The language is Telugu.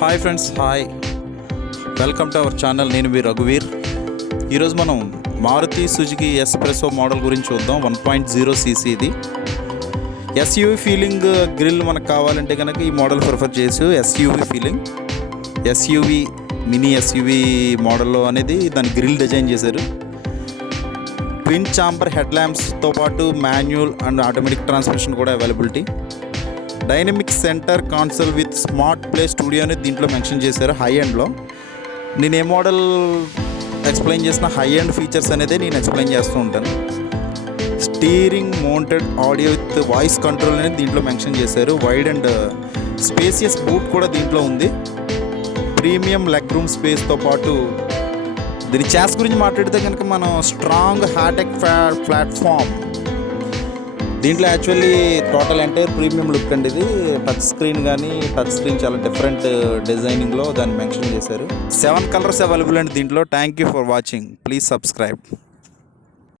Hi friends hi welcome to our channel నేను మీ రఘువీర్. ఈరోజు మనం మారుతి సుజుకి ఎస్ప్రెసో మోడల్ గురించి చూద్దాం వన్ పాయింట్ జీరో సీసీది ఎస్యూవి ఫీలింగ్ గ్రిల్ మనకు కావాలంటే కనుక ఈ మోడల్ ప్రిఫర్ చేసి SUV feeling SUV mini SUV మోడల్లో అనేది దాని గ్రిల్ డిజైన్ చేశారు. ట్విన్ చాంబర్ హెడ్ ల్యాంప్స్తో పాటు మాన్యువల్ అండ్ ఆటోమేటిక్ ట్రాన్స్మిషన్ కూడా availability dynamic centre console with smart play studio దీంట్లో మెన్షన్ చేశారు హై ఎండ్లో నేను ఏ మోడల్ ఎక్స్ప్లెయిన్ చేసిన హై ఎండ్ ఫీచర్స్ అనేది నేను ఎక్స్ప్లెయిన్ చేస్తూ ఉంటాను. Steering mounted audio with voice control అనేది దీంట్లో మెన్షన్ చేశారు. వైడ్ అండ్ స్పేసియస్ బూట్ కూడా దీంట్లో ఉంది. ప్రీమియం లెగ్ రూమ్ స్పేస్తో పాటు దీని చాస్ గురించి మాట్లాడితే కనుక మనం స్ట్రాంగ్ హాటెక్ ప్లాట్ఫామ్ దీంట్లో actually total entire premium look అండి ఇది. టచ్ స్క్రీన్ కానీ టచ్ స్క్రీన్ చాలా డిఫరెంట్ డిజైనింగ్లో దాన్ని మెన్షన్ చేశారు. సెవెన్ కలర్స్ అవైలబుల్ అండి దీంట్లో. Thank you for watching. Please subscribe.